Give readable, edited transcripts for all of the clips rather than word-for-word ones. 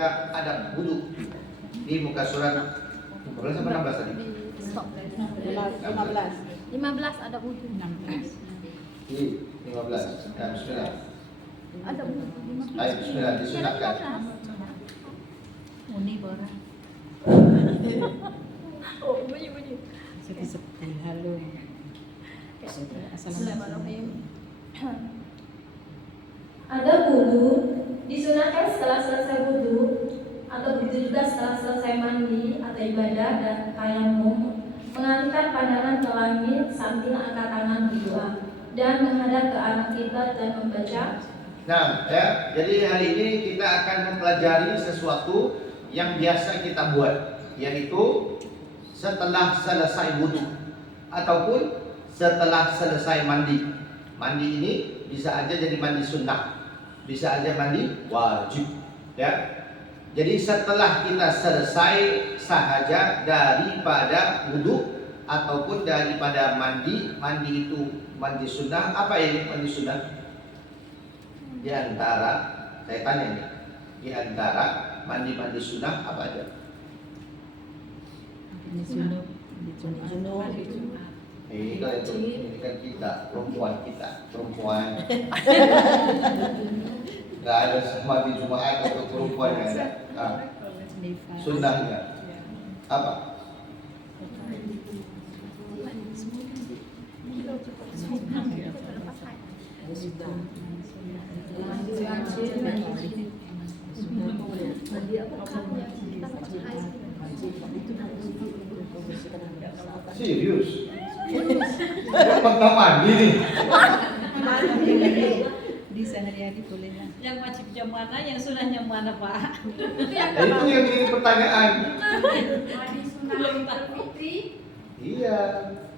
kita adab wudu di muka surat 15 apa 16 tadi? Stop. 15. 15 ada wudu. 16. Di 15. Ya, bismillah. Ada wudu 15. Ayo bismillah disunahkan. Uni borang. Oh, bunyi. Seperti halo. Assalamualaikum. Ada wudu disunahkan setelah selesai wudu atau begitu juga setelah selesai mandi atau ibadah dan tayamum, mengalihkan pandangan ke langit sambil angkat tangan berdoa dan menghadap ke arah kiblat dan membaca. Nah, ya, jadi hari ini kita akan mempelajari sesuatu yang biasa kita buat, yaitu setelah selesai wudu ataupun setelah selesai mandi. Mandi ini bisa aja jadi mandi sunnah, bisa aja mandi wajib, ya. Jadi setelah kita selesai sahaja daripada wudu ataupun daripada mandi itu mandi sunnah. Apa ini mandi sunnah? Di antara, saya tanya nih, di antara mandi sunnah apa aja? Ini sunuk, Ini kan kita, perempuan. Gak ada mandi Jumat untuk perempuan yang ada. Sunnahnya apa? Serius? Dia pernah mandi nih. Di sehari-hari boleh lah. Yang wajibnya mana, yang sunahnya mana, Pak? Itu yang jadi pertanyaan. Iya,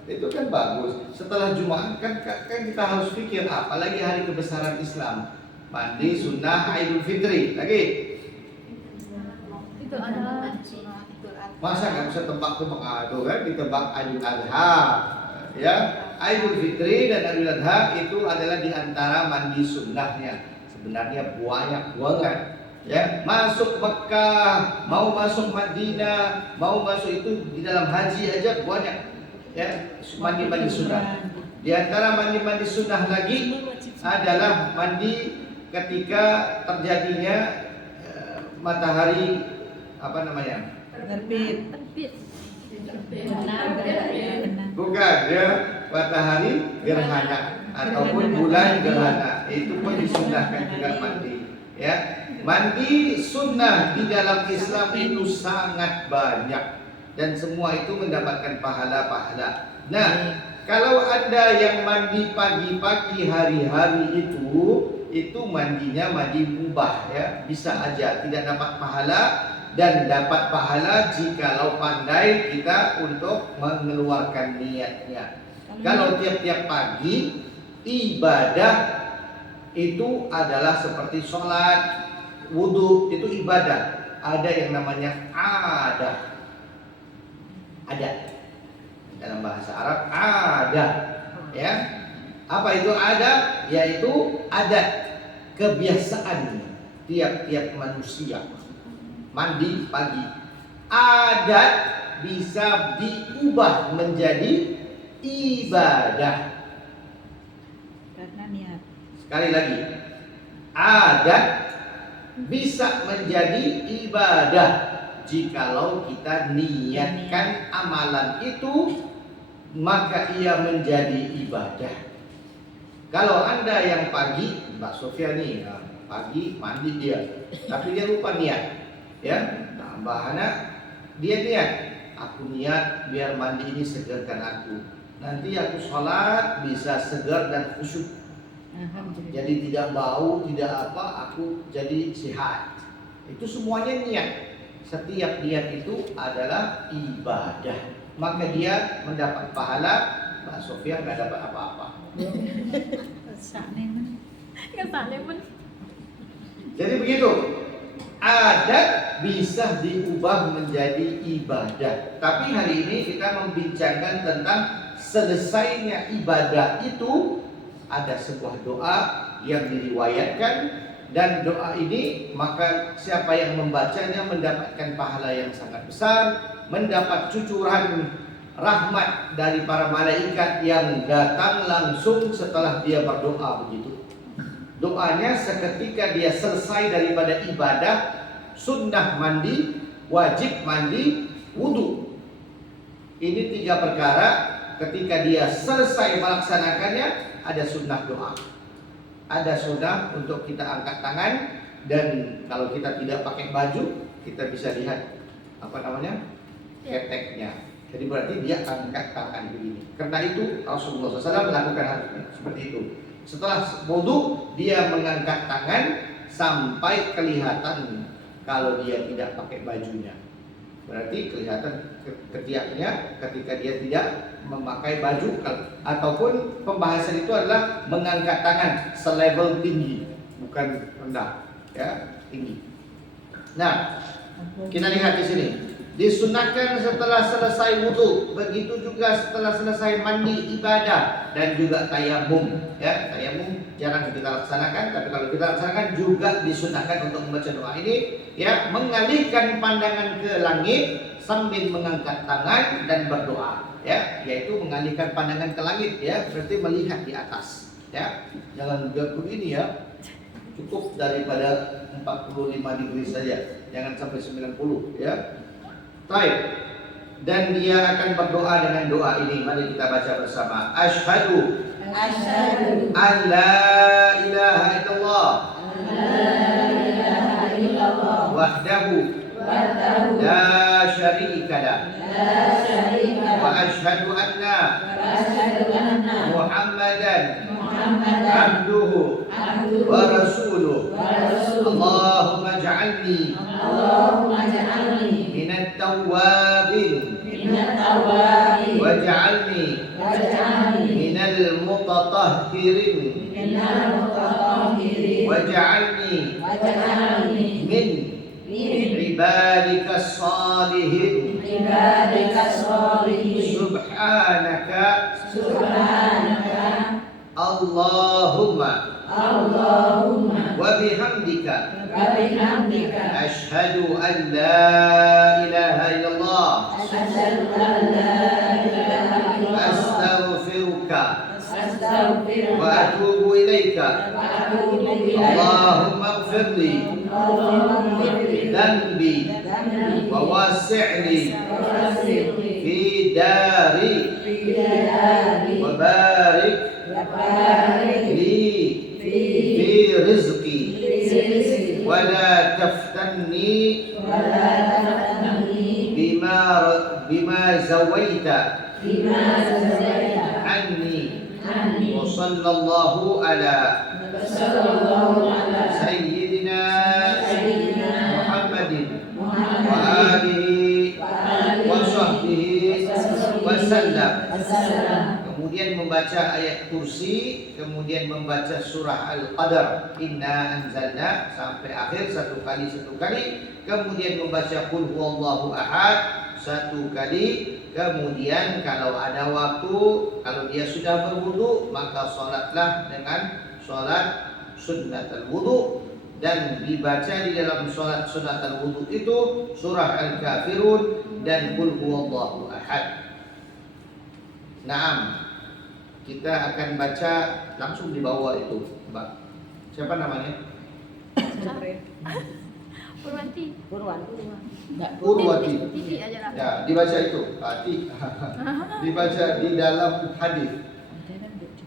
itu kan bagus. Setelah Jumat kan kita harus pikir, apalagi hari kebesaran Islam. Mandi sunnah Idul Fitri lagi. Itu adalah Masa nggak bisa tebak-tebak? Aduh kan ditebak Idul Adha, ya. Idul Fitri dan Idul Adha itu adalah diantara mandi sunnahnya. Sebenarnya banyak banget, ya. Masuk Mekah, mau masuk Madinah, mau masuk itu di dalam haji aja banyak, ya. Mandi sunnah. Di antara mandi sunnah lagi adalah mandi ketika terjadinya matahari apa namanya? Terbit. Bukan, ya, matahari gerhana ataupun bulan gerhana. Itu pun disunahkan juga mandi, ya. Mandi sunnah di dalam Islam itu sangat banyak dan semua itu mendapatkan pahala-pahala. Nah, kalau Anda yang mandi pagi-pagi hari-hari itu mandinya mandi mubah, ya. Bisa aja tidak dapat pahala, dan dapat pahala jikalau pandai kita untuk mengeluarkan niatnya. Kalau tiap-tiap pagi ibadah itu adalah seperti sholat, wudhu itu ibadah. Ada yang namanya adat. Dalam bahasa Arab ada, ya. Apa itu adat? Yaitu adat kebiasaan tiap-tiap manusia. Mandi pagi. Adat bisa diubah menjadi ibadah. Karena niat. Sekali lagi, adat bisa menjadi ibadah jikalau kita niatkan amalan itu, maka ia menjadi ibadah. Kalau Anda yang pagi, Mbak Sofia nih, pagi mandi dia, tapi dia lupa niat. Ya, tambahannya dia niat, aku niat biar mandi ini segarkan aku. Nanti aku sholat bisa segar dan khusyuk. Jadi tidak bau, tidak apa, aku jadi sehat. Itu semuanya niat. Setiap niat itu adalah ibadah. Maka dia mendapat pahala. Mbak Sofia nggak dapat apa-apa. Jadi begitu. Adat bisa diubah menjadi ibadah. Tapi hari ini kita membincangkan tentang selesainya ibadah itu. Ada sebuah doa yang diriwayatkan Dan doa ini maka siapa yang membacanya mendapatkan pahala yang sangat besar, mendapat cucuran rahmat dari para malaikat yang datang langsung setelah dia berdoa begitu. Doanya seketika dia selesai daripada ibadah, sunnah mandi, wajib mandi, wudu. Ini 3 perkara. Ketika dia selesai melaksanakannya, ada sunnah doa. Ada sunnah untuk kita angkat tangan, dan kalau kita tidak pakai baju, kita bisa lihat apa namanya, keteknya. Jadi berarti dia angkat tangan begini. Karena itu Rasulullah SAW melakukan hal seperti itu. Setelah wudu, dia mengangkat tangan sampai kelihatan kalau dia tidak pakai bajunya. Berarti kelihatan ketiaknya ketika dia tidak memakai baju, ataupun pembahasan itu adalah mengangkat tangan selevel tinggi, bukan rendah, ya, tinggi. Nah, kita lihat di sini. Disunahkan setelah selesai wudu, begitu juga setelah selesai mandi ibadah, dan juga tayamum. Ya, tayamum jarang kita laksanakan, tapi kalau kita laksanakan juga disunahkan untuk membaca doa ini. Ya, mengalihkan pandangan ke langit sambil mengangkat tangan dan berdoa. Ya, yaitu mengalihkan pandangan ke langit. Ya, berarti melihat di atas. Ya, jangan begini ya. Cukup daripada 45 degree saja, jangan sampai 90. Ya. Baik. Dan dia akan berdoa dengan doa ini. Mari kita baca bersama. Asyhadu an la ilaha illallah wahdahu la syarika lah wa asyhadu anna Muhammadan abduhu wa rasuluh. Allahumma ja'alni minat tawwabin waj'alni minal mutatahhirin waj'alni min ibadikas salihin subhanaka Allahumma wa bihamdika asyhadu an la ilaha illallah astaghfiruka wa atubu ilaika. Allahumma ighfirli dhanbi wa wasi'li fi dari wa barik li fi rizqi wa la taftanni bima zawaita anni wa sallallahu ala sayyidina Muhammadin wa alihi wa sahbihi wa sallam. Kemudian membaca ayat kursi, kemudian membaca surah Al-Qadar, inna anzalna sampai akhir satu kali, kemudian membaca qul huwallahu ahad satu kali. Kemudian kalau ada waktu, kalau dia sudah berwudu, maka sholatlah dengan sholat sunnatul wudu, dan dibaca di dalam sholat sunnatul wudu itu surah Al-Kafirun dan qul huwallahu ahad. Naam, kita akan baca langsung di bawah itu, Mbak. Siapa namanya? Purwanti. Purwati. Titik aja lah. Ya, dibaca itu. Dibaca di dalam hadis.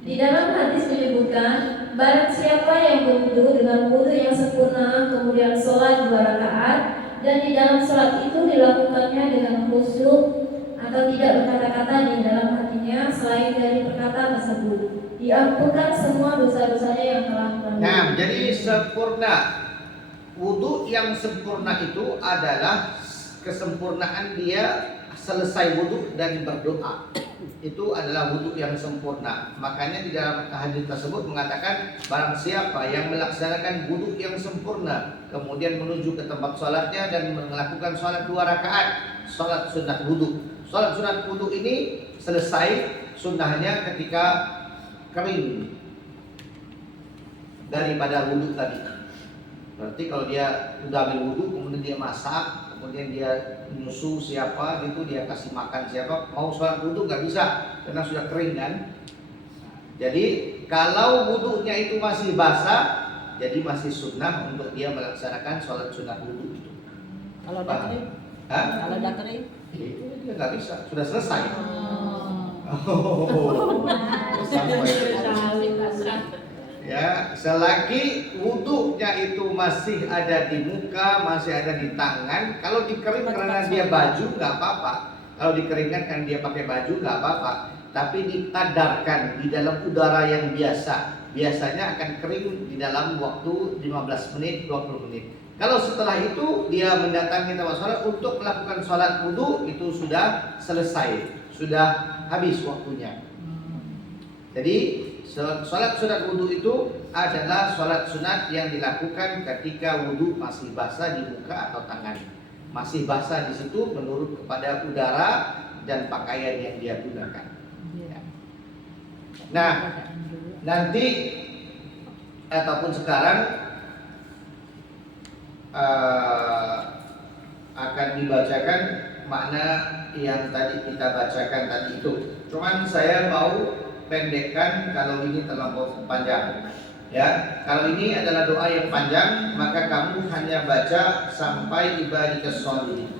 Di dalam hadis menyebutkan, barang siapa yang berwudu dengan wudu yang sempurna, kemudian sholat 2 rakaat, dan di dalam sholat itu dilakukannya dengan khusyuk atau tidak berkata-kata di dalam hatinya selain dari perkataan tersebut, diampunkan semua dosa-dosanya yang telah lalu. Nah, jadi sempurna. Wudu yang sempurna itu adalah kesempurnaan dia selesai wudu dan berdoa. Itu adalah wudu yang sempurna. Makanya di dalam hadis tersebut mengatakan, barang siapa yang melaksanakan wudu yang sempurna, kemudian menuju ke tempat sholatnya dan melakukan sholat 2 rakaat, sholat sunat wudu. Sholat sunat wudu ini selesai sunnahnya ketika kering daripada wudu tadi. Berarti kalau dia udah ambil wudhu, kemudian dia masak, kemudian dia nyusu siapa gitu, dia kasih makan siapa, mau sholat wudhu nggak bisa karena sudah kering kan. Jadi kalau wudhunya itu masih basah, jadi masih sunnah untuk dia melaksanakan sholat sunat wudhu itu. Kalau udah kering? Hah? Kalau udah kering? Itu dia nggak bisa, sudah selesai. Ya, selagi wudhunya itu masih ada di muka, masih ada di tangan. Kalau dikering karena dia baju nggak apa-apa. Kalau dikeringkan kan dia pakai baju nggak apa-apa. Tapi ditadarkan di dalam udara yang biasa. Biasanya akan kering di dalam waktu 15 menit, 20 menit. Kalau setelah itu dia mendatangi tempat sholat untuk melakukan sholat wudhu, itu sudah selesai, sudah habis waktunya. Jadi sholat sunat wudhu itu adalah sholat sunat yang dilakukan ketika wudhu masih basah di muka atau tangan. Masih basah di situ menurut kepada udara dan pakaian yang dia gunakan. Nah, nanti ataupun sekarang akan dibacakan makna yang tadi kita bacakan tadi itu. Cuman saya mau pendekkan kalau ini terlampau panjang. Ya, kalau ini adalah doa yang panjang, maka kamu hanya baca sampai ibadikas sholihin.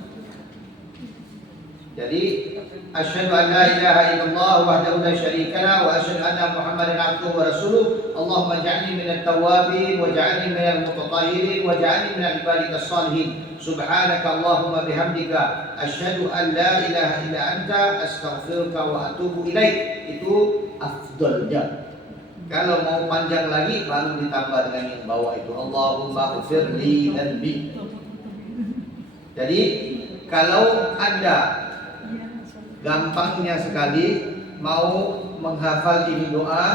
Jadi asyhadu an la ilaha illallah wahdahu la syarika lah wa asyhadu anna Muhammadan abduhu wa rasuluh. Allahumma ij'alni minat tawwabin waj'alni minal mutatahhirin waj'alni minal ibadikas sholihin. Subhanaka Allahumma bihamdika asyhadu an la ilaha illa anta astaghfiruka wa atubu ilaik. Itu afdalnya. Kalau mau panjang lagi baru ditambah dengan yang bawah itu Allahumma ghfirli dhanbi. Jadi kalau Anda gampangnya sekali mau menghafal ini doa,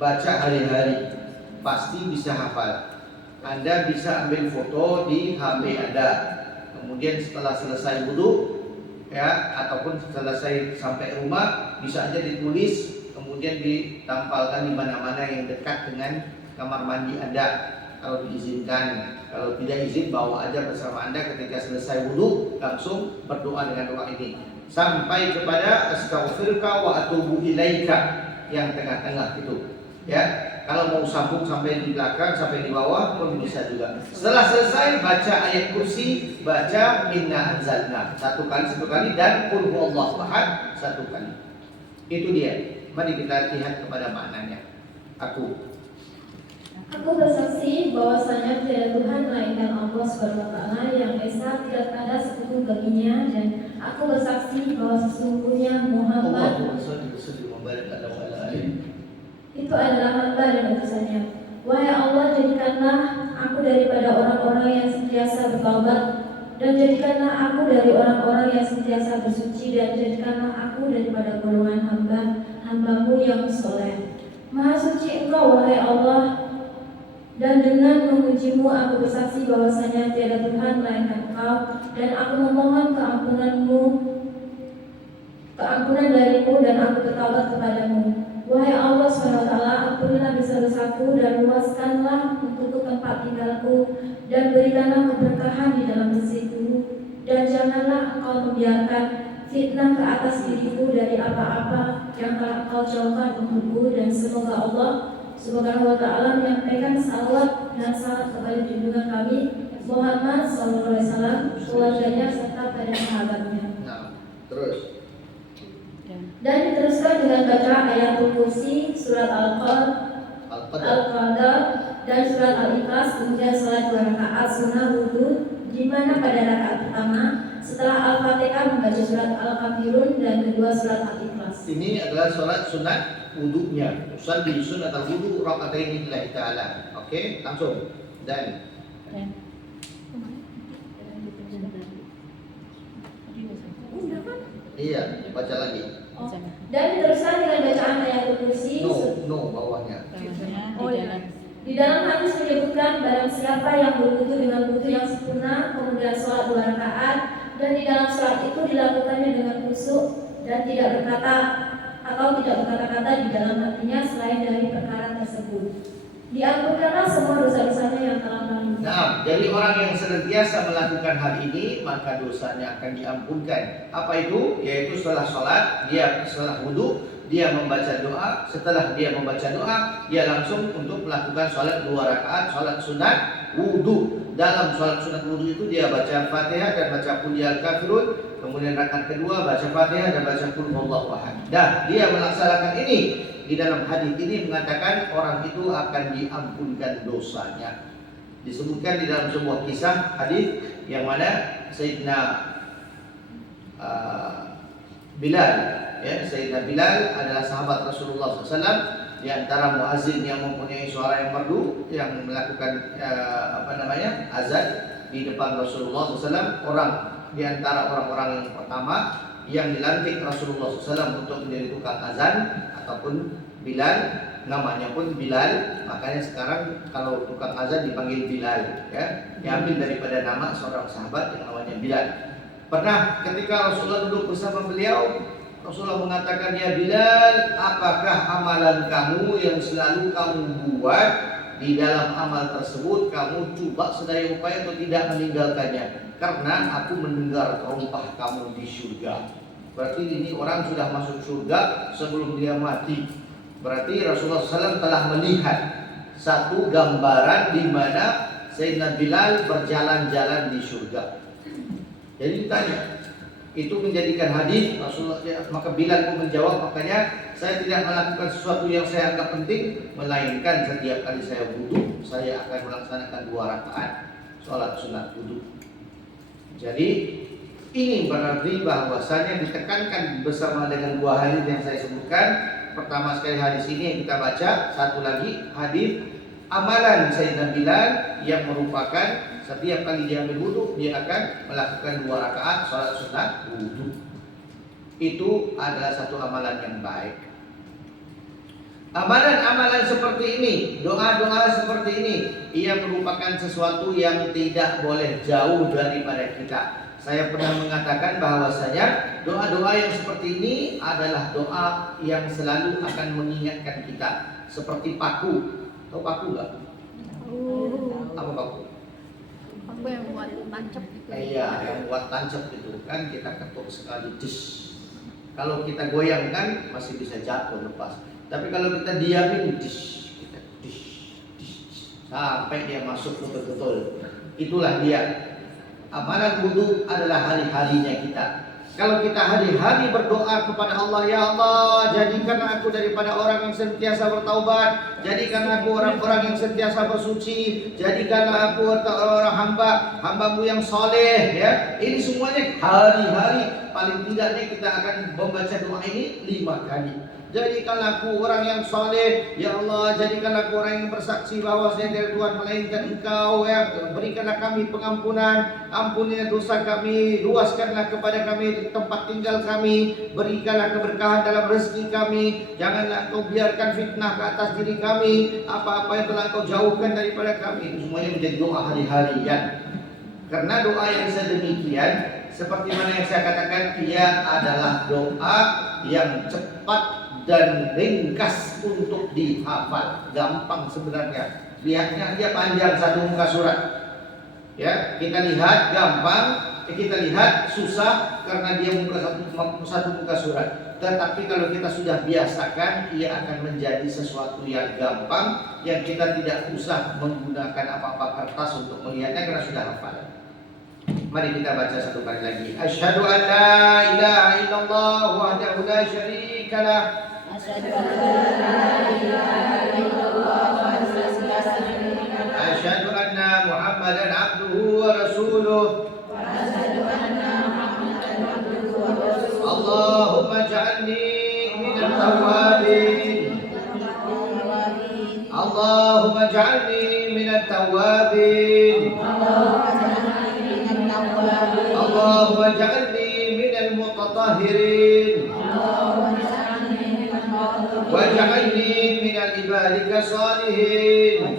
baca hari-hari pasti bisa hafal. Anda bisa ambil foto di HP Anda, kemudian setelah selesai wudhu ya, ataupun selesai sampai rumah bisa aja ditulis, kemudian ditampalkan di mana-mana yang dekat dengan kamar mandi Anda. Kalau diizinkan, kalau tidak izin bawa aja bersama Anda ketika selesai wudhu, langsung berdoa dengan doa ini sampai kepada astaghfiruka wa atubu ilaika yang tengah-tengah itu. Ya, kalau mau sambung sampai di belakang sampai di bawah pun bisa juga. Setelah selesai baca ayat kursi, baca inna anzalna satu kali dan qul huwallahu ahad satu kali. Itu dia. Mari kita lihat kepada maknanya. Aku bersaksi bahwasanya tiada Tuhan melainkan Allah Subhanahu wa taala yang esa, tidak ada sekutu baginya, dan aku bersaksi bahwa sesungguhnya Muhammad itu adalah hamba dan utusannya. Wahai Allah, jadikanlah aku daripada orang-orang yang sentiasa bertaubat, dan jadikanlah aku dari orang-orang yang sentiasa bersuci, dan jadikanlah aku daripada golongan hamba-Mu yang soleh. Maha suci Engkau, wahai Allah, dan dengan memujimu aku bersaksi bahwasanya tiada Tuhan melainkan Engkau, dan aku memohon keampunan darimu, dan aku bertaubat kepadamu. Wahai Allah SWT, ampunilah dosa-dosaku dan luaskanlah untukku tempat tinggalku, dan berikanlah keberkahan di dalam rezekiku, dan janganlah Engkau membiarkan fitnah ke atas diriku dari apa-apa yang telah Engkau jauhkan untukku. Dan semoga Allah Subhanahu wa ta'ala menyampaikan salawat dan salam kepada junjungan kami Muhammad SAW, keluarganya serta pada sahabatnya. Nah, terus. Dan diteruskan dengan baca ayat kursi, surat Al-Qadr dan surat Al-Ikhlas, kemudian salat 2 rakaat sunnah wudhu, di mana pada rakaat pertama setelah Al-Fatihah membaca surat Al-Kafirun dan kedua surat Al-Ikhlas. Ini adalah salat sunat wudhunya. Usalli sunat al-wudhu raka'ataini lillahi ta'ala. Oke, langsung. Dan iya, baca lagi. Dan diteruskan dengan bacaan ayat kursi. Bawahnya. Di dalam hadis menyebutkan barang siapa yang berwudu dengan wudu yang sempurna, kemudian sholat 2 rakaat, dan di dalam sholat itu dilakukannya dengan khusyuk dan tidak berkata atau tidak berkata-kata di dalam hatinya selain dari perkara tersebut. Diampunkanlah semua dosa-dosanya yang telah lalu. Nah, jadi orang yang senantiasa melakukan hal ini maka dosanya akan diampunkan. Apa itu? Yaitu setelah sholat, setelah wudhu, dia membaca doa. Setelah dia membaca doa, dia langsung untuk melakukan sholat 2 rakaat, sholat sunat wudhu. Dalam sholat sunat wudhu itu dia baca Fatihah dan baca Qul ya al-kafirun. Kemudian rakaat kedua baca Fatihah dan baca Qul huwallahu ahad. Dan dia melaksanakan ini. Di dalam hadis ini mengatakan orang itu akan diampunkan dosanya. Disebutkan di dalam sebuah kisah hadis yang mana Sayyidina Bilal, ya, Sayyidina Bilal adalah sahabat Rasulullah SAW, di antara muazin yang mempunyai suara yang merdu, yang melakukan azan di depan Rasulullah SAW. Orang di antara orang-orang yang pertama yang dilantik Rasulullah SAW untuk menjadi tukang azan ataupun Bilal, namanya pun Bilal. Makanya sekarang kalau tukang azan dipanggil Bilal, ya, diambil daripada nama seorang sahabat yang namanya Bilal. Pernah ketika Rasulullah duduk bersama beliau, Rasulullah mengatakan, ya Bilal, apakah amalan kamu yang selalu kamu buat, di dalam amal tersebut kamu coba sedaya upaya untuk tidak meninggalkannya, karena aku mendengar terompah kamu di surga. Berarti ini orang sudah masuk surga sebelum dia mati. Berarti Rasulullah SAW telah melihat satu gambaran di mana Sayyidina Bilal berjalan-jalan di surga. Jadi ditanya, itu menjadikan hadis Rasulullah, maka Bilal pun menjawab, makanya saya tidak melakukan sesuatu yang saya anggap penting, melainkan setiap kali saya wudu saya akan melaksanakan 2 rakaat sholat sunat wudu. Jadi ini berarti bahwasanya ditekankan bersama dengan 2 hadis yang saya sebutkan. Pertama sekali hadis ini yang kita baca, satu lagi hadis amalan Sayyidina Bilal yang merupakan setiap kali dia ambil wudu dia akan melakukan 2 rakaat sholat sunat wudu. Itu adalah satu amalan yang baik. Amalan-amalan seperti ini, doa-doa seperti ini, ia merupakan sesuatu yang tidak boleh jauh daripada kita. Saya pernah mengatakan bahwasanya doa-doa yang seperti ini adalah doa yang selalu akan mengingatkan kita. Seperti paku. Tahu paku nggak? Apa paku? Aku yang buat tancap gitu. Iya, yang buat tancap itu kan kita ketuk sekali des. Kalau kita goyangkan masih bisa jatuh lepas. Tapi kalau kita diamin des, kita des, sampai dia masuk betul-betul. Itulah dia. Amalan wudu adalah hari-harinya kita. Kalau kita hari-hari berdoa kepada Allah, ya Allah, jadikan aku daripada orang yang senantiasa bertaubat, jadikan aku orang-orang yang senantiasa bersuci, jadikanlah aku orang hamba-Mu yang soleh, ya. Ini semuanya hari-hari, paling tidaknya kita akan membaca doa ini 5 kali. Jadikanlah aku orang yang soleh, ya Allah, jadikanlah aku orang yang bersaksi bahwa saya dari Tuhan melainkan Engkau, ya. Berikanlah kami pengampunan, ampunilah dosa kami, luaskanlah kepada kami tempat tinggal kami, berikanlah keberkahan dalam rezeki kami, janganlah Kau biarkan fitnah ke atas diri kami, apa-apa yang telah Kau jauhkan daripada kami. Itu semuanya menjadi doa hari-harian. Karena doa yang sedemikian, seperti mana yang saya katakan, ia adalah doa yang cepat dan ringkas untuk dihafal, gampang sebenarnya. Lihatnya dia panjang, 1 muka surat. Ya, kita lihat gampang, kita lihat susah karena dia satu muka surat. Tetapi kalau kita sudah biasakan, ia akan menjadi sesuatu yang gampang, yang kita tidak usah menggunakan apa-apa kertas untuk melihatnya karena sudah hafal. Mari kita baca 1 kali lagi. Asyhadu an la ilaha illallah wahdahu la syarika lah. Asyhadu an la ilaha illallah wahdahu la syarika lah. Asyhadu anna Muhammadan abduhu wa rasuluh. Asyhadu anna Muhammadan abduhu wa rasuluh. Allahumma ja'alni minat tawwabin. Allahumma ja'alni minat tawwabin. Allahumma ja'alni minal mutatahhirin. Waj'alni minal ibadika shalihin.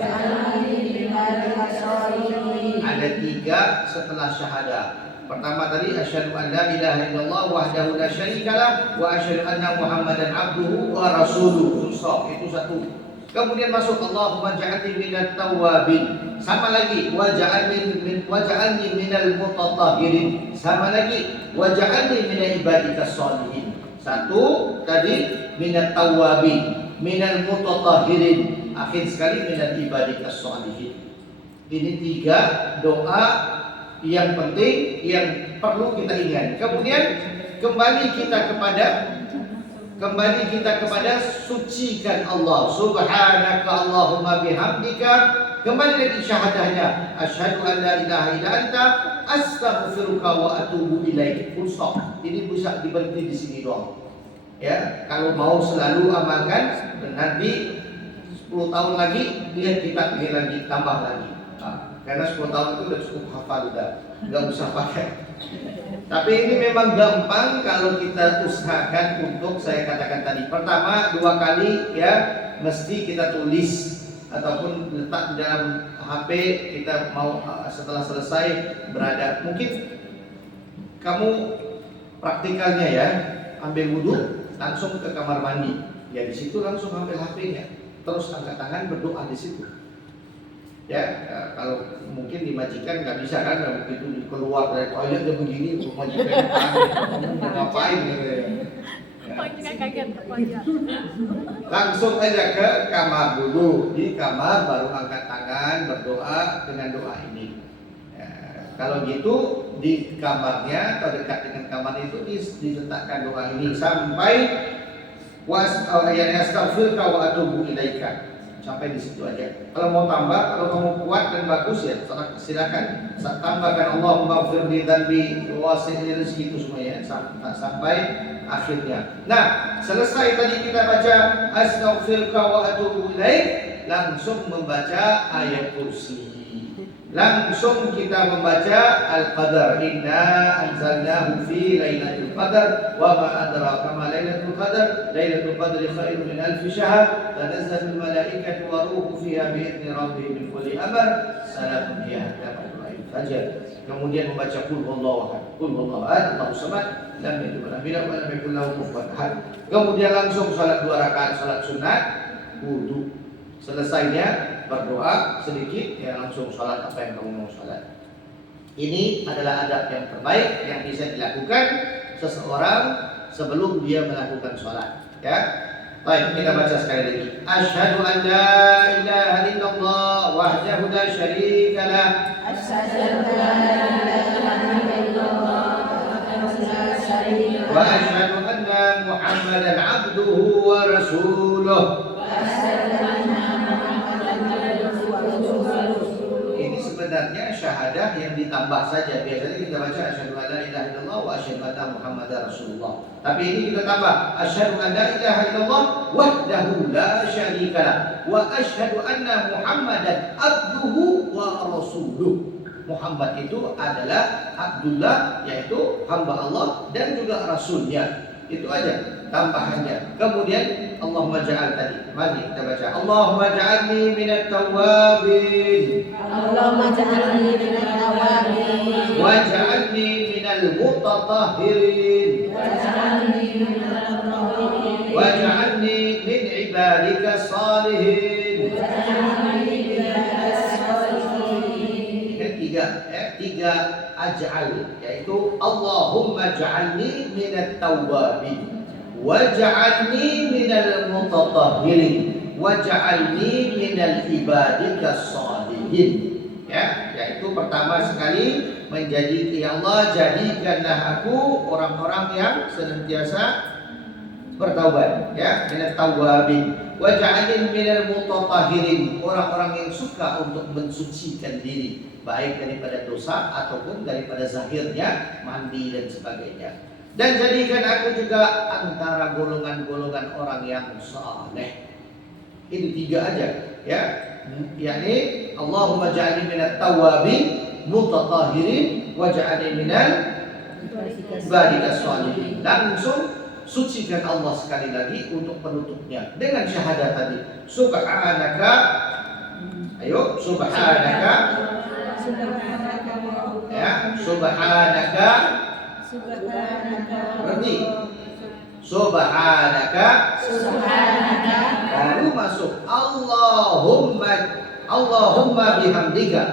Ada 3 setelah syahadah. Pertama tadi asyhadu an la ilaha illallah wahdahu la syarikalah wa asyhadu anna Muhammadan abduhu wa rasuluh. Stop, itu 1. Kemudian masuk Allahumma ja'alni minat tawwabin. Sama lagi waj'alni minal mutatahhirin. Sama lagi waj'alni min ibadikas sholihin. Satu tadi minat tawwabin, minal mutatahhirin. Akhir sekali minal ibadikas sholihin. Ini 3 doa yang penting yang perlu kita ingat. Kemudian kembali kita kepada sucikan Allah. Subhanaka Allahumma bihamdika. Kembali lagi syahadahnya. Asyhadu an la ilaha illa anta astaghfiruka wa atubu ilaik. Full stop. Ini bisa diberhenti di sini doang. Ya, kalau mau selalu amalkan, dan nanti 10 tahun lagi lihat kitab ini lagi, tambah lagi. Karena 10 tahun itu udah cukup hafal, udah nggak usah pakai. Tapi ini memang gampang kalau kita usahakan untuk, saya katakan tadi, pertama 2 kali ya mesti kita tulis ataupun letak di dalam HP. Kita mau setelah selesai berada, mungkin kamu praktikalnya ya, ambil wudhu langsung ke kamar mandi, ya di situ langsung ambil HP-nya, terus angkat tangan berdoa di situ. Ya, kalau mungkin di majikan nggak bisa kan, begitu keluar dari toilet dia begini, majikan mau ngapain gitu ya. Majikan kaget wajar. Langsung aja ke kamar dulu, di kamar baru angkat tangan berdoa dengan doa ini. Ya, kalau gitu di kamarnya atau dekat dengan kamar itu diletakkan doa ini sampai astaghfiruka wa atubu ilaika. Sampai di situ aja. Kalau mau tambah, kalau kamu kuat dan bagus ya silakan. Tambahkan Allahumma firli dzanbi wa wasi'ni rizqi itu semuanya sampai akhirnya. Nah, selesai tadi kita baca astaghfiruka wa atubu ilaik, langsung membaca ayat kursi. Langsung kita membaca Al-Qadar. Inna anzalnahu fi lailatul qadar wa ma adraka ma lailatul qadar. Lailatul qadri khairun min alfi syahr. Tanazzalul malaikatu wa ruhu fiha bi idzni rabbihim min kulli amr. Salamun hiya hatta matla'il fajr. Kemudian membaca qul huwallahu ahad. Qul huwallahu ahad, Allahu samad, lam yalid wa lam yulad wa lam yakul lahu kufuwan ahad. Kemudian langsung salat 2 rakaat salat sunat, wudu. Selesainya berdoa sedikit, ya langsung sholat apa yang kamu mau sholat. Ini adalah adab yang terbaik yang bisa dilakukan seseorang sebelum dia melakukan sholat. Ya, baik, kita baca sekali lagi. Asyhadu an la ilaha illallah wahdahu la syarika lah. Asyhadu an la ilaha illallah wahdahu la syarika lah. Wa asyhadu anna Muhammadan abduhu wa rasuluh. Ini sebenarnya syahadah yang ditambah saja. Biasanya kita baca asyhadu an la ilaha illallah wa asyhadu anna Muhammadar Rasulullah. Tapi ini kita tambah asyhadu an la ilaha illallah wahdahu la syarikalah wa asyhadu anna Muhammadan abduhu wa rasuluh. Muhammad itu adalah Abdullah, yaitu hamba Allah, dan juga rasulnya. Itu aja tambahannya. Kemudian Allahumma ja'al tadi. Mari kita baca. Allahumma ja'alni minat tawwabin. Allahumma ja'alni minat tawwabin. Wa ja'alni minal mutatahhirin. Wa ja'alni min ibadika salihin. Tiga aj'al, yaitu Allahumma ja'alni minat tawwabin waj'alni minal mutatahhirin waj'alni minal ibadikas sholihin. Ya, yaitu pertama sekali menjadi, ya Allah, jadikanlah aku orang-orang yang senantiasa bertaubat, ya, minat tawwabin waj'alni minal mutatahhirin, orang-orang yang suka untuk mensucikan diri, baik daripada dosa ataupun daripada zahirnya, mandi dan sebagainya. Dan jadikan aku juga antara golongan-golongan orang yang saleh. Itu 3 aja, ya. Yakni Allahumma ja'alni minat tawwabin mutatahhirin waj'alni minal ibadikas sholihin. Langsung sucikan Allah sekali lagi untuk penutupnya dengan syahadat tadi. Subhanaka. Ayo, subhanaka. Ya, subhanaka. Berhenti. Subhanaka. Baru masuk Allahumma bihamdika.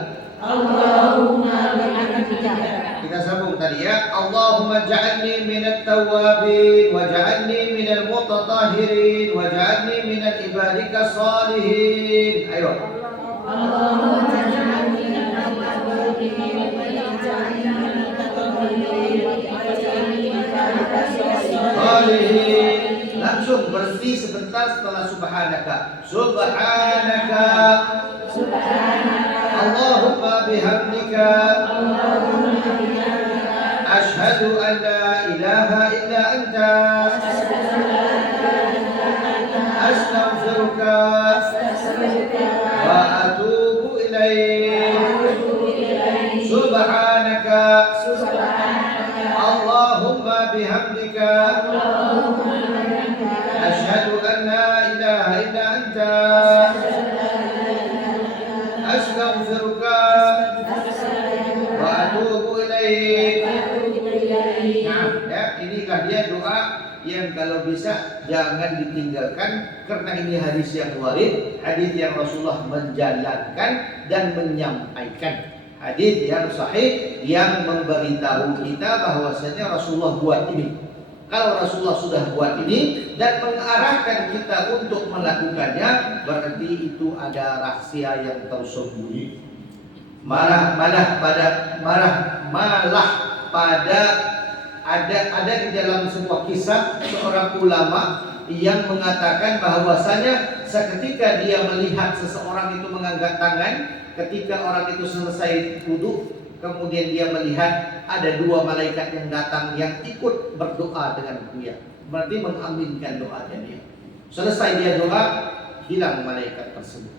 Kita sambung tadi ya. Allahumma ja'alni minat tawwabin wa ja'alni minal mutatahhirin wa ja'alni minal ibadika salihin. Ayo. Salihin. Langsung berhenti sebentar setelah subhanaka. Subhanaka. Allahumma bihamdika. Ashhadu an la ilaha illa anta. Astaghfiruka wa atubu ilaik. Subhanaka. Allahumma bihamdika. Ashhadu an la ilaha illa anta. Astaghfiruka wa atubu ilaik. Nah, ya, inilah dia doa yang kalau bisa jangan ditinggalkan, karena ini hadis yang warid, hadis yang Rasulullah menjalankan dan menyampaikan, hadis yang sahih yang memberitahu kita bahwasanya Rasulullah buat ini. Kalau Rasulullah sudah buat ini dan mengarahkan kita untuk melakukannya, berarti itu ada rahasia yang tersembunyi. Malah pada ada di dalam sebuah kisah seorang ulama yang mengatakan bahwasanya seketika dia melihat seseorang itu mengangkat tangan, ketika orang itu selesai wudu, kemudian dia melihat ada dua malaikat yang datang yang ikut berdoa dengan dia, berarti mengaminkan doanya dia. Selesai dia doa, hilang malaikat tersebut.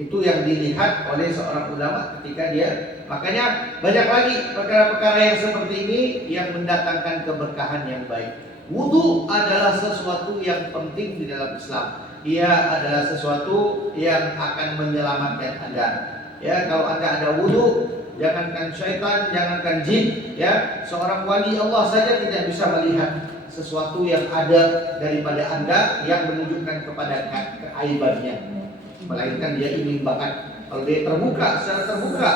Itu yang dilihat oleh seorang ulama ketika dia. Makanya banyak lagi perkara-perkara yang seperti ini yang mendatangkan keberkahan yang baik. Wudu adalah sesuatu yang penting di dalam Islam. Ia adalah sesuatu yang akan menyelamatkan Anda. Ya, kalau Anda ada wudu, jangankan syaitan, jangankan jin, ya, seorang wali Allah saja tidak bisa melihat sesuatu yang ada daripada Anda yang menunjukkan kepada keaibannya. Melainkan dia ingin bakat. Kalau dia terbuka, secara terbuka,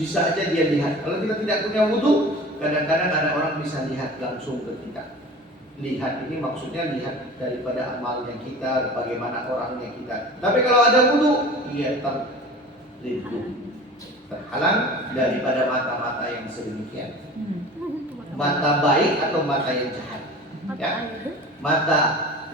bisa aja dia lihat. Kalau kita tidak punya wudu, kadang-kadang ada orang bisa lihat langsung ke kita. Lihat ini maksudnya lihat daripada amalnya kita, bagaimana orangnya kita. Tapi kalau ada wudu, ia terlindung, terhalang daripada mata-mata yang sedemikian. Mata baik atau mata yang jahat. Ya. Mata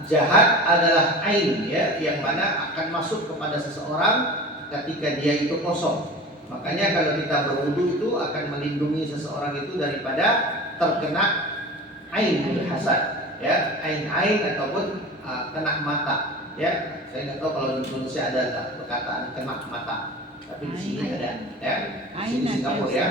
jahat adalah ain, ya, yang mana akan masuk kepada seseorang ketika dia itu kosong. Makanya kalau kita berwudu itu akan melindungi seseorang itu daripada terkena ainul hasad, ya, ain ataupun kena mata, ya. Saya nggak tahu kalau di Indonesia ada perkataan kena mata, tapi di sini ada, ya. Di sini Singapura, ya.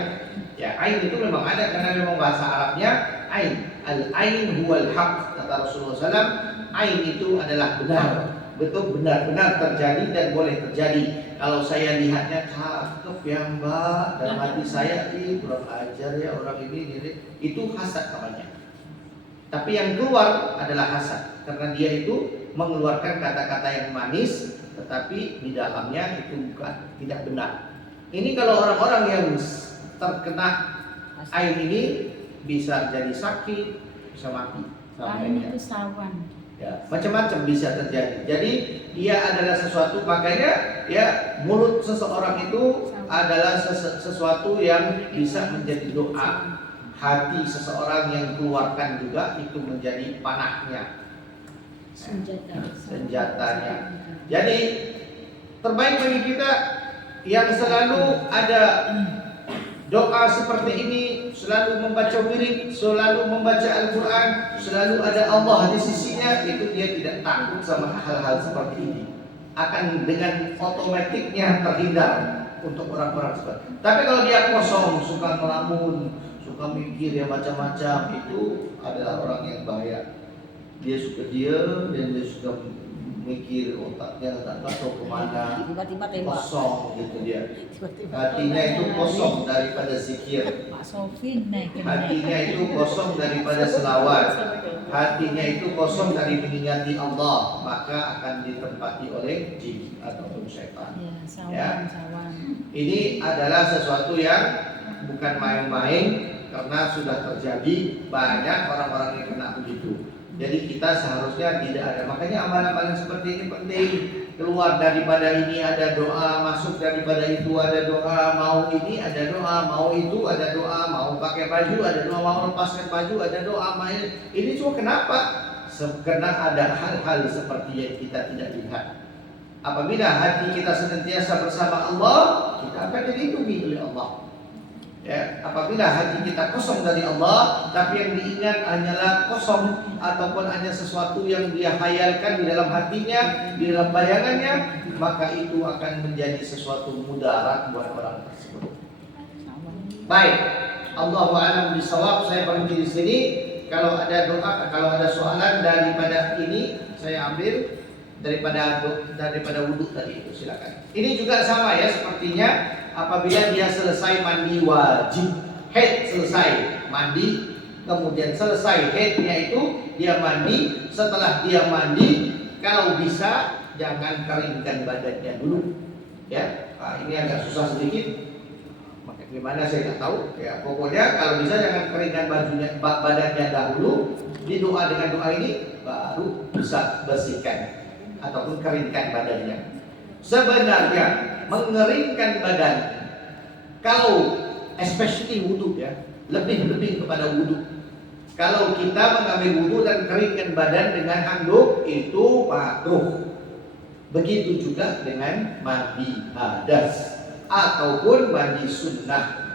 Ya, ain itu memang ada karena memang bahasa Arabnya ain. Al-ain huwal haq, kata Rasulullah SAW. Ain itu adalah benar, betul, benar-benar terjadi dan boleh terjadi. Kalau saya lihatnya cakep ya mbak, dan hati saya kurang ajar ya orang ini, itu hasad namanya. Tapi yang keluar adalah hasad, karena dia itu mengeluarkan kata-kata yang manis, tetapi di dalamnya itu bukan, tidak benar. Ini kalau orang-orang yang terkena ain ini bisa jadi sakit, bisa mati. Ain itu sawan. Ya, macam-macam bisa terjadi. Jadi ia adalah sesuatu, makanya ya mulut seseorang itu adalah sesuatu yang bisa menjadi doa. Hati seseorang yang keluarkan juga itu menjadi panahnya, senjatanya. Jadi terbaik bagi kita yang selalu ada doa seperti ini, selalu membaca wirid, selalu membaca Al-Quran, selalu ada Allah di sisinya, itu dia tidak takut sama hal-hal seperti ini. Akan dengan otomatiknya terhindar untuk orang-orang seperti itu. Tapi kalau dia kosong, suka ngelamun, suka mikir yang macam-macam, itu adalah orang yang bahaya. Dia suka diam dan dia suka mikir, otaknya tak tahu kemana, Tiba-tiba tembak. kosong gitu dia. Tiba-tiba. Hatinya itu kosong daripada zikir. Pak Sofin naik Hatinya itu kosong daripada selawat. Hatinya itu kosong dari mengingati Allah, maka akan ditempati oleh jin ataupun syaitan. Ya, sawan. Ini adalah sesuatu yang bukan main-main, karena sudah terjadi banyak orang-orang yang kena begitu. Jadi kita seharusnya tidak ada. Makanya amalan-amalan seperti ini penting. Keluar daripada ini ada doa, masuk daripada itu ada doa, mau ini ada doa, mau itu ada doa, mau pakai baju ada doa, mau lepaskan baju ada doa, main. Ini cuma kenapa? Karena ada hal-hal seperti yang kita tidak lihat. Apabila hati kita senantiasa bersama Allah, kita akan dilindungi oleh Allah. Ya, apabila hati kita kosong dari Allah, tapi yang diingat hanyalah kosong ataupun hanya sesuatu yang dia khayalkan di dalam hatinya, di dalam bayangannya, maka itu akan menjadi sesuatu mudarat buat orang tersebut. Baik, Allahu a'lam bishawab. Saya berhenti di sini. Kalau ada doa, kalau ada soalan daripada ini, saya ambil daripada wudhu tadi itu, silakan. Ini juga sama ya, sepertinya apabila dia selesai mandi wajib, haid selesai mandi, kemudian selesai haidnya itu dia mandi. Setelah dia mandi, kalau bisa jangan keringkan badannya dulu. Ya, ini agak susah sedikit. Maka gimana saya nggak tahu. Ya, pokoknya kalau bisa jangan keringkan badannya dahulu. Di doa dengan doa ini baru bisa bersihkan ataupun keringkan badannya. Sebenarnya mengeringkan badan, kalau especially wudhu ya, lebih kepada wudhu. Kalau kita mengambil wudhu dan keringkan badan dengan handuk itu makruh. Begitu juga dengan mandi hadas ataupun mandi sunnah.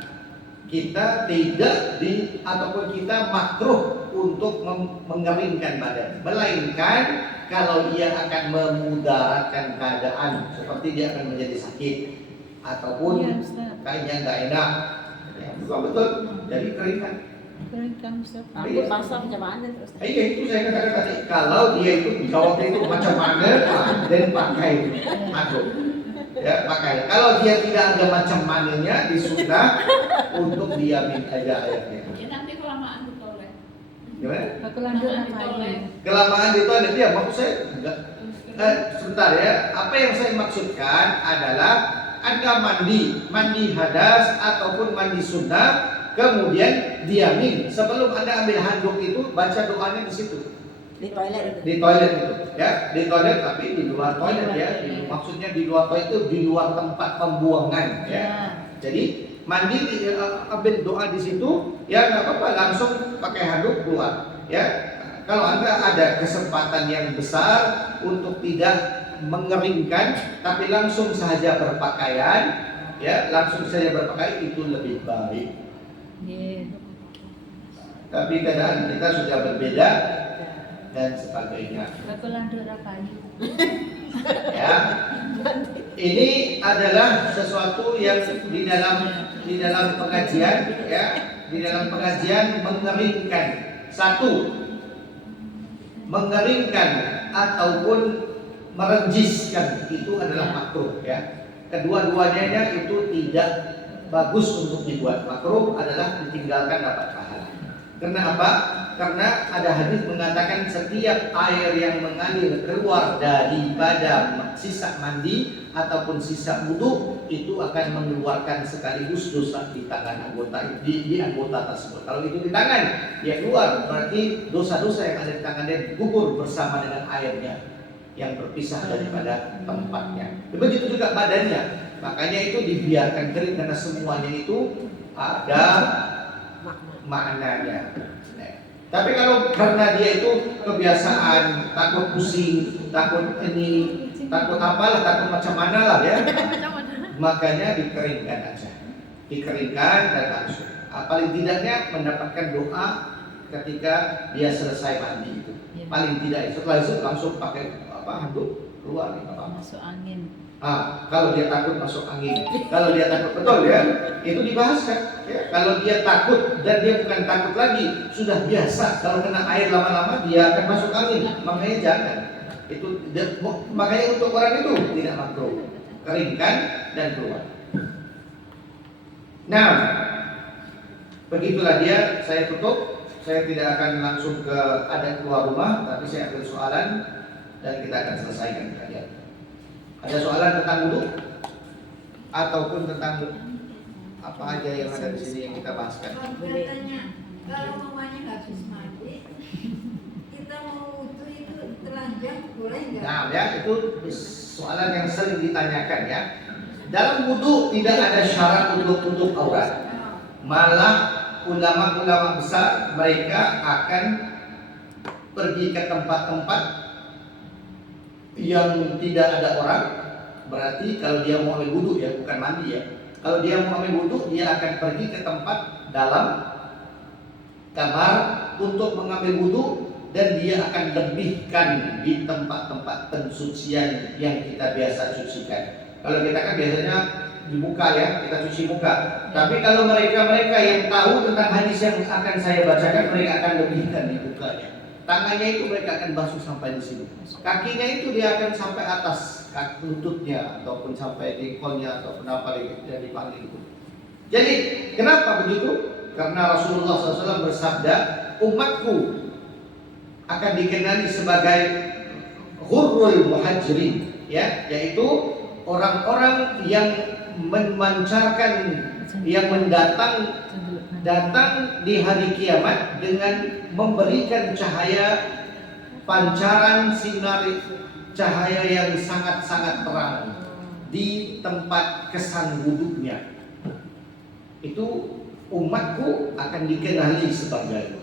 Kita tidak ataupun kita makruh untuk mengeringkan badan, melainkan kalau ia akan memudaratkan keadaan, seperti dia akan menjadi sakit ataupun kayaknya nggak enak, ya, betul. Jadi keringkan. Rambut basah macam mana terus? Iya, itu saya katakan tadi. Kalau dia itu jawabnya itu macam mana, dan pakai aduk. Ya, pakai. Kalau dia tidak ada macam mananya, disudah untuk diamin aja airnya. Ya nanti kelamaan ditoleh. Gimana? Kelamaan Kelamaan itu ada dia, maksud saya enggak. Sebentar ya. Apa yang saya maksudkan adalah Anda mandi hadas ataupun mandi sunnah, kemudian diamin. Sebelum Anda ambil handuk itu, baca doanya di situ. Di toilet itu. Di toilet itu, ya, di toilet tapi di luar toilet ya. Maksudnya di luar toilet itu di luar tempat pembuangan, ya. Jadi mandi ambil doa di situ, ya nggak apa-apa, langsung pakai handuk keluar, ya. Kalau Anda ada kesempatan yang besar untuk tidak mengeringkan, tapi langsung saja berpakaian, ya, langsung saja berpakaian itu lebih baik. Tapi keadaan kita sudah berbeda dan sebagainya. Ya, ini adalah sesuatu yang di dalam pengajian, ya, di dalam pengajian mengeringkan. Satu, mengeringkan ataupun merenjiskan itu adalah makruh, ya. Kedua-duanya itu tidak bagus untuk dibuat. Makruh adalah ditinggalkan dapat pahala. Karena apa? Karena ada hadis mengatakan setiap air yang mengalir keluar daripada sisa mandi ataupun sisa wudhu itu akan mengeluarkan sekaligus dosa di tangan anggota di anggota tersebut. Kalau itu di tangan dia keluar, berarti dosa-dosa yang ada di tangannya gugur bersama dengan airnya yang berpisah daripada tempatnya. Begitu juga badannya. Makanya itu dibiarkan kering karena semuanya itu ada maknanya. Tapi kalau karena dia itu kebiasaan, takut pusing, takut ini, takut apalah, takut macam mana lah ya, makanya dikeringkan aja, dikeringkan dan langsung. Paling tidaknya mendapatkan doa ketika dia selesai mandi itu. Paling tidak setelah itu langsung pakai handuk keluar gitu. Masuk angin. Kalau dia takut masuk angin, kalau dia takut, betul ya, itu dibahas kan. Ya, kalau dia takut dan dia bukan takut lagi, sudah biasa. Kalau kena air lama-lama dia akan masuk angin, makanya jangan. Itu makanya untuk orang itu tidak makruh. Keringkan dan keluar. Nah, begitulah dia. Saya tutup. Saya tidak akan langsung ke ada keluar rumah, tapi saya ambil soalan dan kita akan selesaikan kalian. Ada soalan tentang wudhu ataupun tentang apa aja yang ada di sini yang kita bahaskan. Katanya kalau mamanya habis mandi, kita mau wudhu itu telanjang boleh nggak? Nah, ya itu soalan yang sering ditanyakan ya. Dalam wudhu tidak ada syarat untuk aurat. Malah ulama-ulama besar mereka akan pergi ke tempat-tempat yang tidak ada orang. Berarti kalau dia mau ambil wudhu ya, bukan mandi ya. Kalau dia mau ambil wudhu, dia akan pergi ke tempat dalam kamar untuk mengambil wudhu dan dia akan lebihkan di tempat-tempat pensucian yang kita biasa cucikan. Kalau kita kan biasanya di muka ya, kita cuci muka. Tapi kalau mereka yang tahu tentang hadis yang akan saya bacakan, mereka akan lebihkan di mukanya. Tangannya itu mereka akan basuh sampai di sini. Kakinya itu dia akan sampai atas kaki lututnya ataupun sampai jengkolnya ataupun apa yang dipanggil itu. Jadi kenapa begitu? Karena Rasulullah SAW bersabda, umatku akan dikenali sebagai ghurrul muhajirin, ya, yaitu orang-orang yang memancarkan, yang datang di hari kiamat dengan memberikan cahaya, pancaran sinar cahaya yang sangat-sangat terang di tempat kesan wudhunya. Itu umatku akan dikenali sebagai.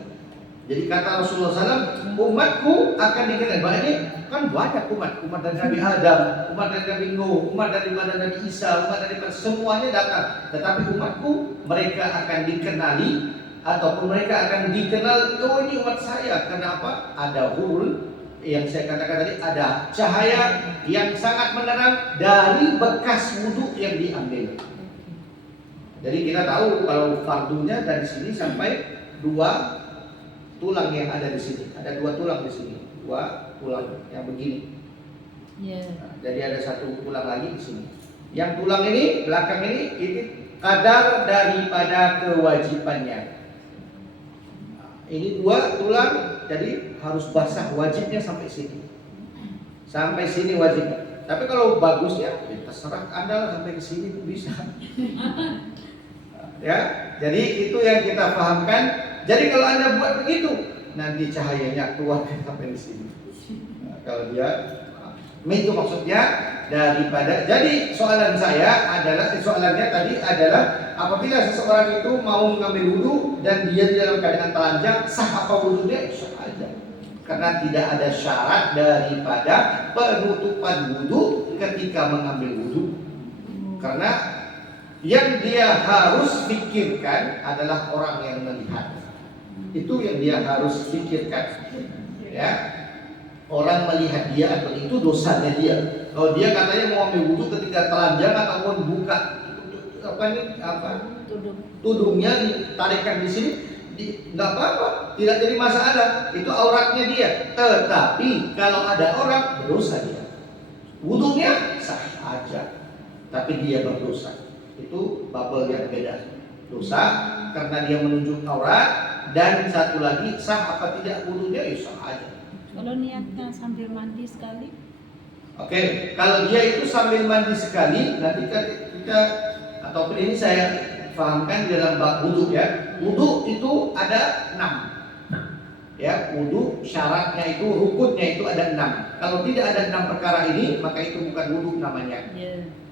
Jadi kata Rasulullah SAW, umatku akan dikenali. Ini kan banyak umat dari Nabi Adam, umat dari Nabi Nuh, umat dari Nabi Isa, umat dari semuanya datang. Tetapi umatku mereka akan dikenali ataupun mereka akan dikenal. Oh, ini umat saya. Kenapa? Ada hurul yang saya katakan tadi, ada cahaya yang sangat menerang dari bekas wudhu yang diambil. Jadi kita tahu kalau fardunya dari sini sampai 2 tulang yang ada di sini. Ada 2 tulang di sini, 2 tulang yang begini. Nah, jadi ada 1 tulang lagi di sini. Yang tulang ini, belakang ini kadar daripada kewajibannya. Nah, ini 2 tulang, jadi harus basah, wajibnya sampai sini. Sampai sini wajibnya. Tapi kalau bagusnya, ya terserah Anda sampai ke sini pun bisa. Ya, jadi itu yang kita pahamkan. Jadi kalau Anda buat begitu, nanti cahayanya keluar sampai di sini. Nah, kalau dia, itu maksudnya daripada. Jadi soalannya tadi adalah apabila seseorang itu mau mengambil wudhu dan dia di dalam keadaan telanjang, sah apa wudhunya? Sah aja. Karena tidak ada syarat daripada penutupan wudhu ketika mengambil wudhu. Karena yang dia harus pikirkan adalah orang yang melihat. Itu yang dia harus pikirkan, ya. Orang melihat dia, itu dosanya dia. Kalau dia katanya mau ambil wudhu ketika telanjang ataupun buka tudungnya ditarikkan di sini, nggak apa-apa, tidak jadi masalah. Itu auratnya dia. Tetapi kalau ada orang, berdosa dia. Wudhunya sah aja, tapi dia berdosa. Itu bubble yang beda. Dosa karena dia menunjuk aurat. Dan satu lagi, sah apa tidak wudhunya? Ya sah aja. Kalau niatnya sambil mandi sekali? Oke, kalau dia itu sambil mandi sekali, nanti kita ataupun ini saya pahamkan di dalam bab wudhu ya. Wudhu itu ada 6. Ya, wudhu syaratnya itu, rukunnya itu ada 6. Kalau tidak ada 6 perkara ini, maka itu bukan wudhu namanya.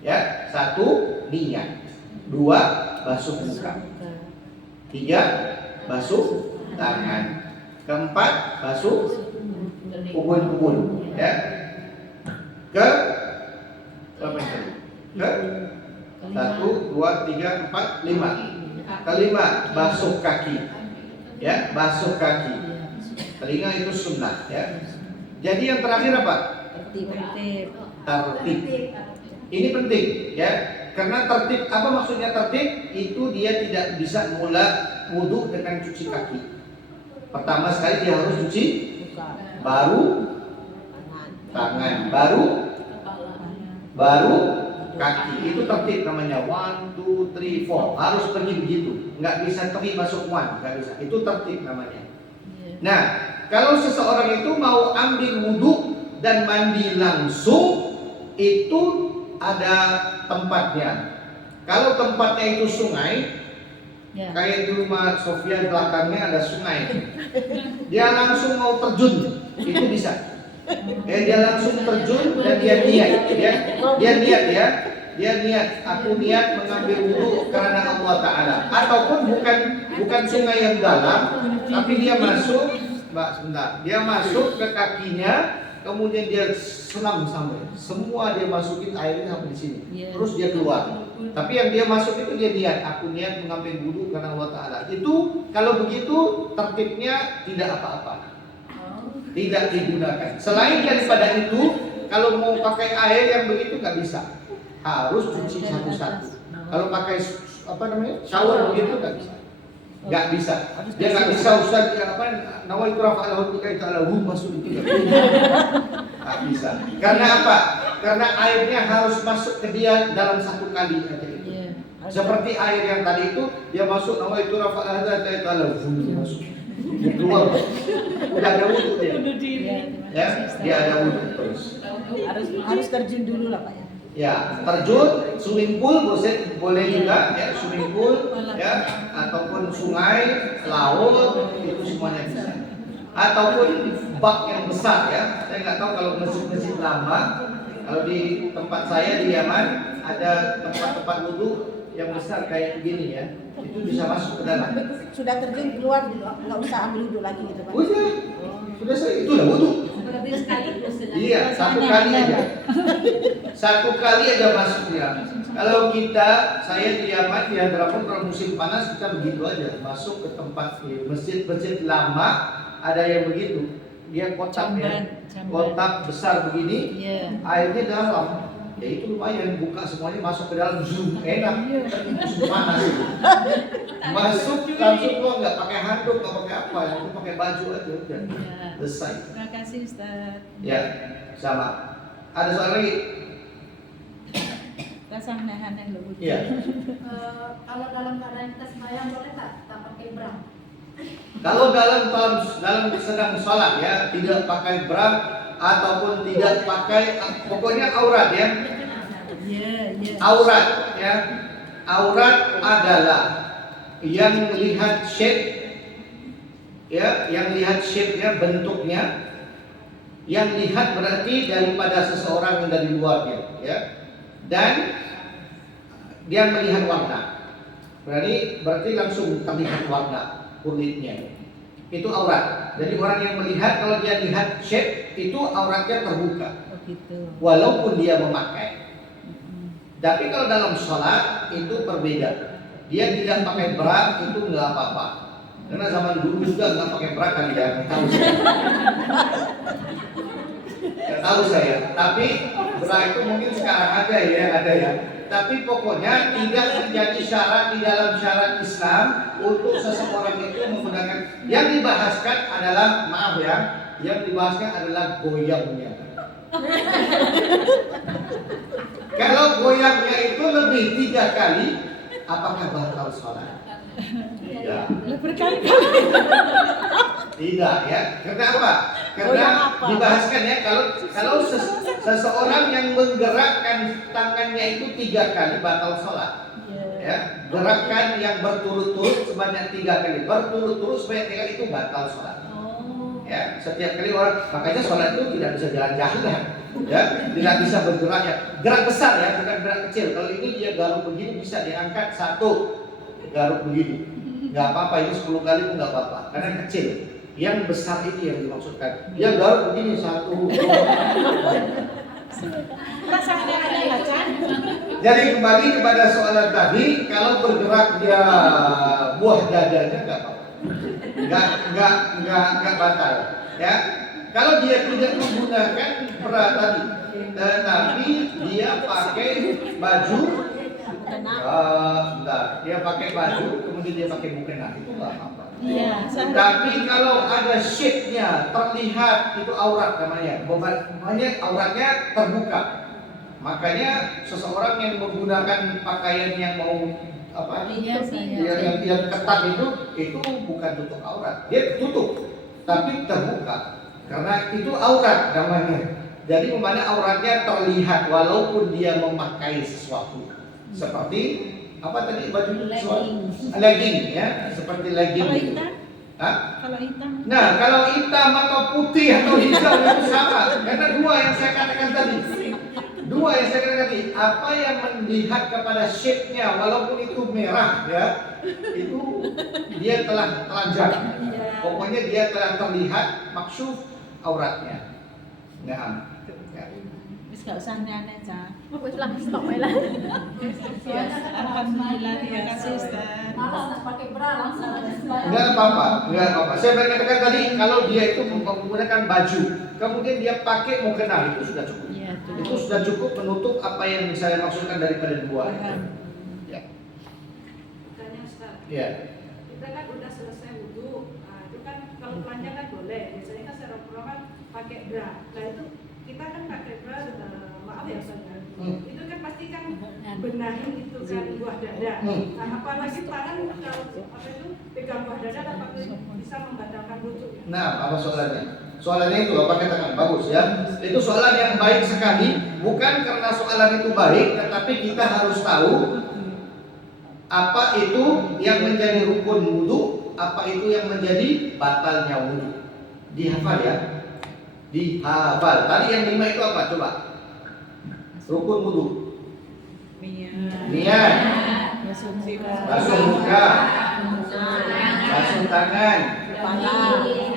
Ya, 1 niat, 2 basuh muka, 3 basuh tangan, 4 basuh ubun-ubun, ya. Ke 1, 2, 3, 4, 5. Kelima basuh kaki, ya, basuh kaki. Telinga itu sunnah, ya. Jadi yang terakhir apa? Tertib. Ini penting, ya. Karena tertib, apa maksudnya tertib? Itu dia tidak bisa mula wudhu dengan cuci kaki. Pertama sekali dia harus cuci, baru tangan, baru kaki. Itu tertib namanya 1, 2, 3, 4. Harus pergi begitu. Nggak bisa 3 masuk 1, nggak bisa. Itu tertib namanya. Nah, kalau seseorang itu mau ambil wudhu dan mandi langsung, itu ada tempatnya. Kalau tempatnya itu sungai, kayak di rumah Sofia belakangnya ada sungai, dia langsung mau terjun, itu bisa. Dia langsung terjun dan dia niat, dia niat, aku niat mengambil wudhu karena Allah Taala. Ataupun bukan sungai yang dalam, tapi dia masuk, dia masuk ke kakinya, kemudian dia selam sampai semua dia masukin airnya sampai di sini, terus dia keluar. Tapi yang dia masuk itu dia niat, aku niat mengambil wudhu karena Allah Taala. Itu kalau begitu tertibnya tidak apa-apa. Tidak digunakan. Selain daripada itu, kalau mau pakai air yang begitu nggak bisa, harus cuci satu-satu. Kalau pakai shower begitu nggak bisa, Dia nggak bisa Ustaz nawaitu rafa'alahu bika ta'ala masuk itu nggak bisa. Karena apa? Karena airnya harus masuk ke dia dalam satu kali aja itu. Seperti air yang tadi itu dia masuk nawaitu rafa'alahu bika ta'ala masuk. Dia keluar, udah ada wudhu dia. Ya, dia ada wudhu terus. Harus terjun dulu lah Pak ya. Ya, terjun, swimming pool boleh juga, ya swimming pool, ya ataupun sungai, laut, itu semuanya bisa. Ataupun bak yang besar ya. Saya nggak tahu kalau masjid-masjid lama, kalau di tempat saya di Yaman ada tempat-tempat wudhu yang besar kayak begini ya, itu bisa masuk ke dalam. Sudah terjun keluar, nggak usah ambil wudhu lagi gitu Pak. Sudah saya itu lah wudhu. Iya, satu kali aja masuk ya. Kalau saya di Yaman di Hadramaut kalau musim panas kita begitu aja masuk ke tempat masjid lama ada yang begitu. Dia kotak kotak besar begini, airnya dalam. Ya itu lumayan, buka semuanya masuk ke dalam, zoom, enak, musim panas. Masuk langsung keluar, nggak pakai handuk, nggak pakai apa, itu pakai baju aja udah selesai. Terima kasih Ustaz. Ya, sama. Ada soal lagi? Rasa aneh-aneh loh. Iya. Kalau dalam keadaan kita sembahyang boleh tak pakai bra? Kalau dalam sedang sholat ya, tidak pakai bra ataupun tidak pakai, pokoknya aurat ya. Aurat ya. Aurat adalah yang lihat shape ya, yang lihat shape-nya, bentuknya. Yang lihat berarti daripada seseorang yang dari luarnya ya. Dan dia melihat warna. Berarti langsung terlihat warna kulitnya. Itu aurat. Jadi orang yang melihat, kalau dia lihat shape itu auratnya terbuka. Walaupun dia memakai. Tapi kalau dalam sholat itu berbeda. Dia tidak pakai bra itu nggak apa-apa. Karena zaman dulu juga nggak pakai bra kan ya. Tahu saya. Tapi bra itu mungkin sekarang ada ya. Tapi pokoknya tidak menjadi syarat di dalam syarat Islam untuk seseorang itu menggunakan. Yang dibahaskan adalah, maaf ya, yang dibahaskan adalah goyangnya. Kalau goyangnya itu lebih 3 kali, apakah batal sholat? Tidak. Berkali-kali. Tidak ya. Karena apa? Karena dibahaskan ya, kalau seseorang yang menggerakkan tangannya itu 3 kali batal sholat. Ya, gerakan yang berturut-turut sebanyak 3 kali, berturut-turut sebanyak 3 kali itu batal sholat. Ya, setiap kali orang, makanya sholat itu tidak bisa jalan-jalan. Ya, tidak bisa bergerak ya. Gerak besar ya, bukan gerak kecil. Kalau ini dia garuk begini bisa diangkat 1, garuk begini. Nggak apa-apa, ini 10 kali pun nggak apa-apa, karena kecil. Yang besar itu yang dimaksudkan. Dia garuk begini 1, 2. Jadi kembali kepada soalan tadi, kalau bergerak dia buah dadanya nggak apa-apa, nggak batal. Ya, kalau dia tidak menggunakan bra tadi, tetapi dia pakai baju mukena. Sebentar, dia pakai baju, kemudian dia pakai mukena, itu nggak apa-apa. Iya, Tapi kalau ada shape-nya terlihat, itu aurat namanya. Makanya auratnya terbuka. Makanya seseorang yang menggunakan pakaian yang mau apa? Iya, Yang ketat itu bukan tutup aurat. Dia tutup, tapi terbuka. Karena itu aurat namanya. Jadi mana auratnya terlihat walaupun dia memakai sesuatu. Seperti apa tadi baju legging ya, seperti legging. Kalau hitam? Hah? Kalau hitam? Nah, kalau hitam atau putih atau hijau itu sama. Karena dua yang saya katakan tadi. Apa yang melihat kepada shape-nya walaupun itu merah ya, itu dia telah telanjang. Pokoknya dia telah terlihat maksyuf auratnya. Nah, Wis gak usah aneh-aneh, Cak. Wis lah stop ae lah. Alhamdulillah, terima kasih Ustaz. Malas pakai bra langsung. enggak apa-apa. Saya katakan tadi kalau dia itu menggunakan baju, kemudian dia pakai mukena, itu sudah cukup. Iya, Itu sudah cukup menutup apa yang saya maksudkan daripada dua. Paham. Ya. Tanya Ustaz. Ya. Kita kan udah selesai wudhu, nah, itu kan kalau telanjang kan boleh. Biasanya kan secara umum kan pakai bra. Nah itu kita kan pakai bra, maaf ya Ustaz. Itu kan pasti kan benahin itu kan buah dada. Nah apalagi tangan kalau apa itu pegang buah dada dapat bisa membatalkan wudhu. Nah, apa soalannya? Soalannya itu apa katakan bagus ya. Itu soalan yang baik sekali. Bukan karena soalan itu baik, tetapi kita harus tahu apa itu yang menjadi rukun wudhu, apa itu yang menjadi batalnya wudhu. Dihafal ya. Dihafal. Tadi yang 5 itu apa? Coba. Rukun wudhu. Niat. Basuh muka. Basuh muka. Basuh tangan.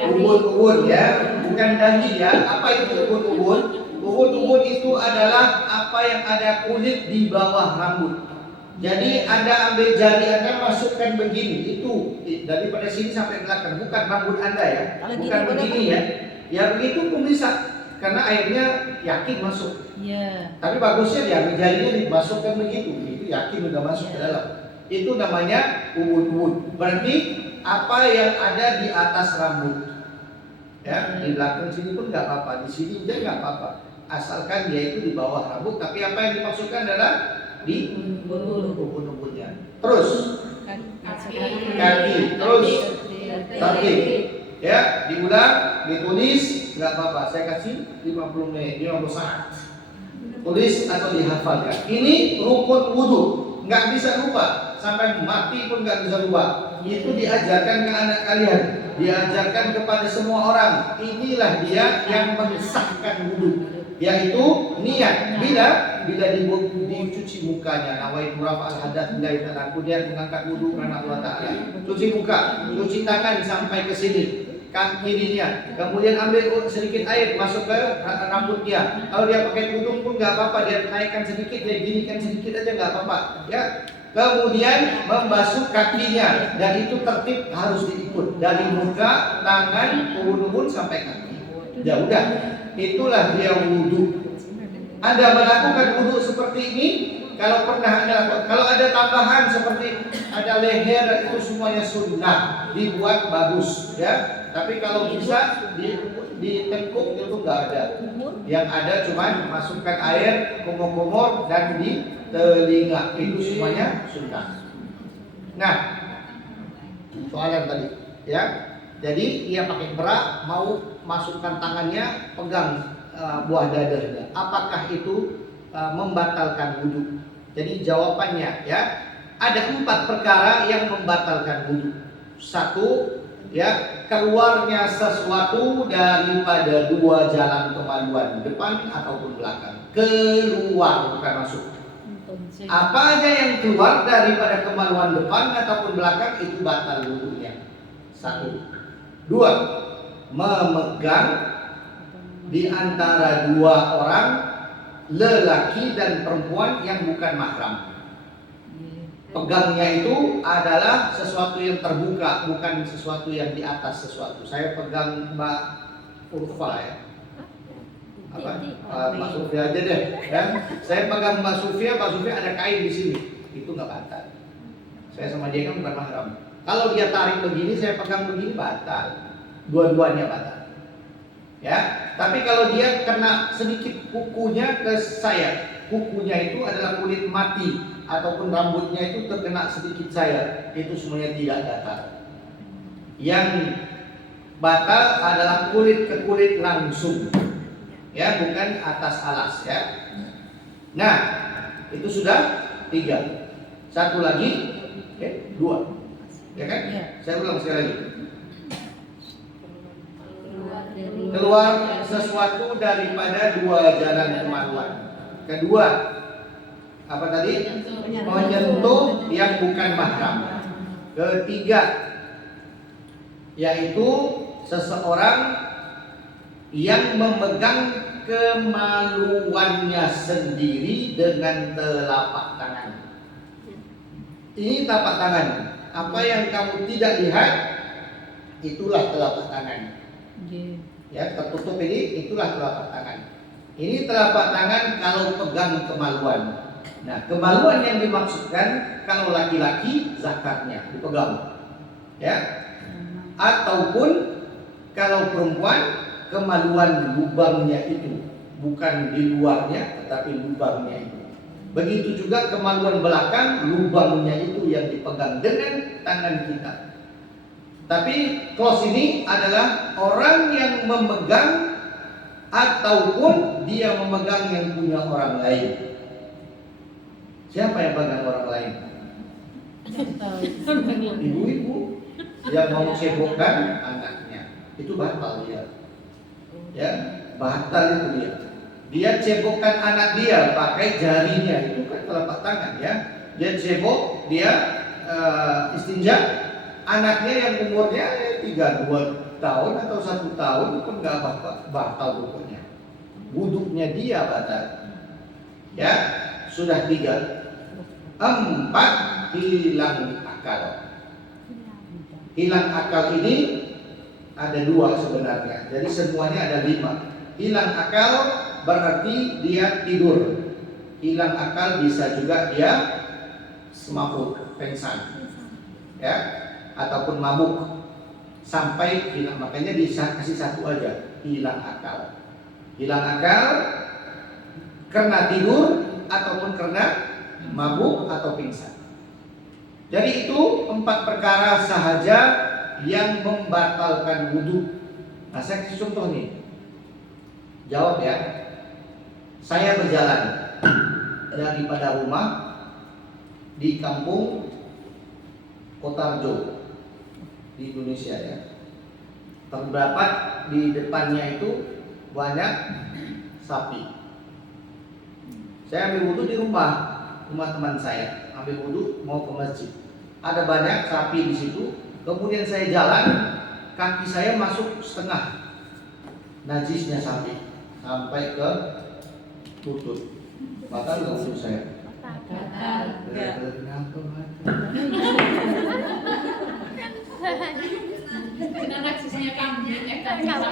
Ubun-ubun ya, bukan dahi ya. Apa itu ubun-ubun? Ubun-ubun itu adalah apa yang ada kulit di bawah rambut. Jadi Anda ambil jari Anda masukkan begini, itu daripada sini sampai belakang, bukan rambut Anda ya. Kalau Bukan gini begini ya. Ya begitu pun bisa, karena airnya yakin masuk. Iya. Tapi bagusnya diambil jarinya dimasukkan begitu, itu yakin udah masuk ke dalam. Itu namanya ubun-ubun. Berarti apa yang ada di atas rambut. Ya, di belakang sini pun nggak apa-apa, di sini juga nggak apa-apa. Asalkan dia itu di bawah rambut, tapi apa yang dimaksudkan adalah di ubun-ubunnya. Terus kaki, terus kaki. Ya, diulang, ditulis, nggak apa-apa. Saya kasih 50 menit, 50 saat. Tulis atau dihafalkan. Ini rukun wudhu, nggak bisa lupa. Sampai mati pun nggak bisa lupa. Itu diajarkan ke anak kalian, diajarkan kepada semua orang. Inilah dia yang mensahkan wudhu, yaitu niat. Bila dicuci mukanya, nawaitu rafa'al hadath lillahi ta'ala, kemudian mengangkat wudhu karena Allah Ta'ala. Cuci muka, cuci tangan sampai ke sini, kaki kirinya, kemudian ambil sedikit air masuk ke rambutnya. Kalau dia pakai tudung pun nggak apa-apa, dia naikkan sedikit, dia ginikan sedikit aja nggak apa-apa. Ya. Kemudian membasuh kakinya, dan itu tertib harus diikut dari muka, tangan, ubun-ubun sampai kaki. Ya udah, itulah dia wudhu. Anda melakukan wudhu seperti ini, kalau pernah Anda lakukan, kalau ada tambahan seperti ada leher, itu semuanya sunnah, dibuat bagus, ya. Tapi kalau bisa ditekuk itu nggak ada. Yang ada cuma masukkan air, kumur-kumur dan di telinga, itu semuanya sunnah. Nah, soalan tadi, ya. Jadi ia pakai bra, mau masukkan tangannya, pegang buah dadanya. Apakah itu membatalkan wudhu? Jadi jawabannya ya, ada 4 perkara yang membatalkan wudhu. 1, ya, keluarnya sesuatu daripada 2 jalan kemaluan, depan ataupun belakang. Keluar, bukan masuk. Apa aja yang keluar daripada kemaluan depan ataupun belakang itu batal wudhunya. 1. 2, memegang di antara 2 orang, lelaki dan perempuan yang bukan mahram. Pegangnya itu adalah sesuatu yang terbuka, bukan sesuatu yang di atas sesuatu. Saya pegang Mbak Urfa ya. Mbak Sufia aja deh ya. Saya pegang Mbak Sufia ada kain di sini. itu nggak batal. Saya sama dia kan bukan mahram. Kalau dia tarik begini, saya pegang begini, batal. Dua-duanya batal. Ya, tapi kalau dia kena sedikit kukunya ke saya, kukunya itu adalah kulit mati ataupun rambutnya itu terkena sedikit saya, itu semuanya tidak batal. Yang batal adalah kulit ke kulit langsung, ya, bukan atas alas, ya. Nah, itu sudah 3. Satu lagi, 2, ya kan? Ya. Saya ulang sekali lagi. Keluar sesuatu daripada 2 jalan kemaluan. Kedua, apa tadi? Menyentuh yang bukan mahram. Ketiga, yaitu seseorang yang memegang kemaluannya sendiri dengan telapak tangan. Ini telapak tangan. Apa yang kamu tidak lihat, itulah telapak tangan. Ya, tertutup ini, itulah telapak tangan. Ini telapak tangan kalau pegang kemaluan. Nah, kemaluan yang dimaksudkan kalau laki-laki zakatnya dipegang, ya. Ataupun kalau perempuan kemaluan lubangnya itu, bukan di luarnya, tetapi lubangnya itu. Begitu juga kemaluan belakang, lubangnya itu yang dipegang dengan tangan kita. Tapi close ini adalah orang yang memegang ataupun dia memegang yang punya orang lain. Siapa yang pegang orang lain? Ibu-ibu yang mau cebokkan anaknya, itu batal dia. Ya, batal itu dia. Dia cebokkan anak dia pakai jarinya, itu kan telapak tangan, ya. Dia cebok, dia istinja. Anaknya yang umurnya 3-2 tahun atau 1 tahun itu nggak batal pokoknya. Wuduknya dia batal. Ya, sudah 3. 4, hilang akal. Hilang akal ini ada 2 sebenarnya. Jadi semuanya ada 5. Hilang akal berarti dia tidur. Hilang akal bisa juga dia semaput, pengsan. Ya. Ataupun mabuk sampai hilang, makanya dikasih 1 aja, hilang akal. Hilang akal karena tidur ataupun karena mabuk atau pingsan. Jadi itu 4 perkara sahaja yang membatalkan wudhu. Nah, saya kasih contoh nih. Jawab ya. Saya berjalan daripada rumah di kampung Kotarjo di Indonesia, ya. Terdapat di depannya itu banyak sapi. Saya ambil wudhu di rumah teman saya. Ambil wudhu mau ke masjid. Ada banyak sapi di situ. Kemudian saya jalan, kaki saya masuk setengah najisnya sapi sampai ke lutut. Batal nggak wudhu saya? Batal. Kenapa batal? Karena sisanya kambing,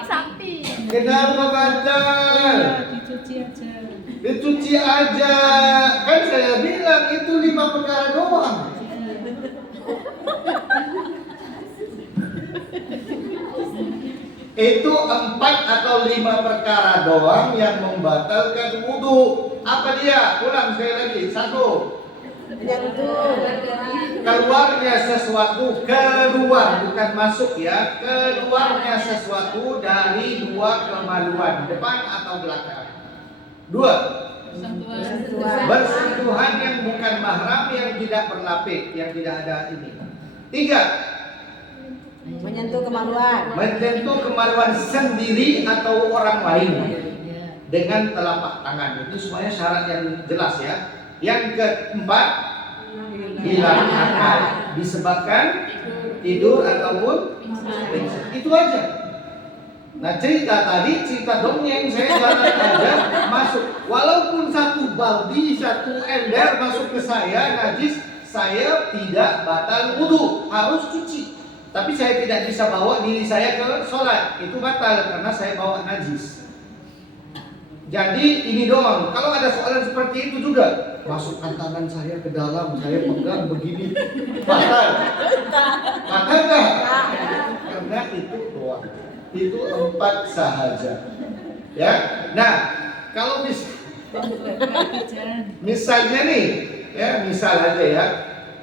sapi. Kenapa batal? Dicuci aja. Dicuci aja. Kan saya bilang itu 5 perkara doang. Itu 4 atau 5 perkara doang yang membatalkan wudhu. Apa dia? Ulang sekali lagi. 1. Keluarnya sesuatu, keluar bukan masuk, ya. Keluarnya sesuatu dari 2 kemaluan, depan atau belakang. 2. Bersentuhan yang bukan mahram, yang tidak berlapik, yang tidak ada ini. 3. Menyentuh kemaluan. Menyentuh kemaluan sendiri atau orang lain dengan telapak tangan. Itu semuanya syarat yang jelas, ya. Yang keempat, hilang akal disebabkan tidur ataupun pingsan. Itu aja. Nah, cerita dongeng saya jalan aja masuk. Walaupun 1 baldi, 1 ember masuk ke saya najis, saya tidak batal wudhu, harus cuci. Tapi saya tidak bisa bawa diri saya ke sholat, itu batal karena saya bawa najis. Jadi ini doang. Kalau ada soalan seperti itu juga, masukkan tangan saya ke dalam, saya pegang begini. Batal. Batal nggak? Karena itu doang. Itu 4 sahaja. Ya. Nah, kalau misalnya nih, ya misal aja ya.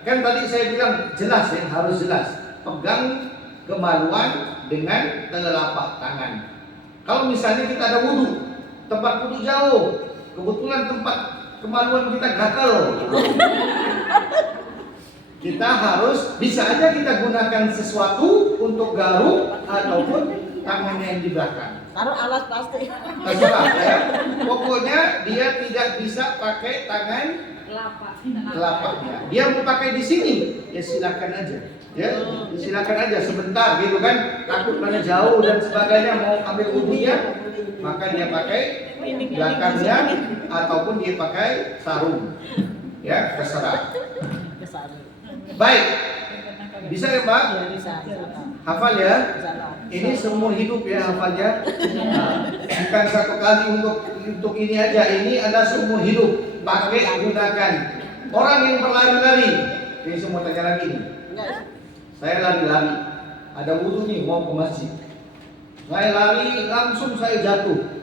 Kan tadi saya bilang jelas ya, harus jelas. Pegang kemaluan dengan telapak tangan. Kalau misalnya kita ada wudhu, tempat wudhu jauh, kebetulan tempat kemaluan kita gatel, kita harus bisa aja kita gunakan sesuatu untuk garuk ataupun tangannya yang di belakang. Taruh alas plastik. Terserah ya. Pokoknya dia tidak bisa pakai tangan telapaknya. Dia mau pakai di sini, ya silakan aja. Ya, silakan aja sebentar gitu kan. Takut mana jauh dan sebagainya mau ambil wudhunya, maka dia pakai belakangnya ataupun dia pakai sarung. Ya, terserah. Baik. Bisa ya, Pak? Bisa. Hafal ya? Bisa. Ini seumur hidup ya hafalnya. Nah, bukan satu kali untuk ini aja. Ini ada seumur hidup. Pakai gunakan. Orang yang berlari-lari. Ini semua tanya lagi nih. Saya lari-lari. Ada wudhu nih mau ke masjid. Saya lari langsung saya jatuh.